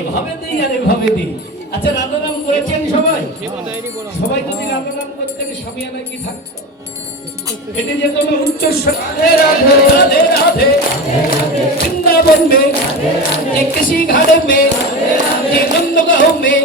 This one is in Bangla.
এভাবে দিই আর এভাবে দিই। আচ্ছা, রাধা নাম করেছেন সবাই? সবাই যদি রাধা নাম করতেন সামিয়ানায় কি থাকতো? এটা যেত না উচ্চ রাধে রাধে রাধে রাধে वृंदावन में, ये किसी घाट में, ये नंदगांव में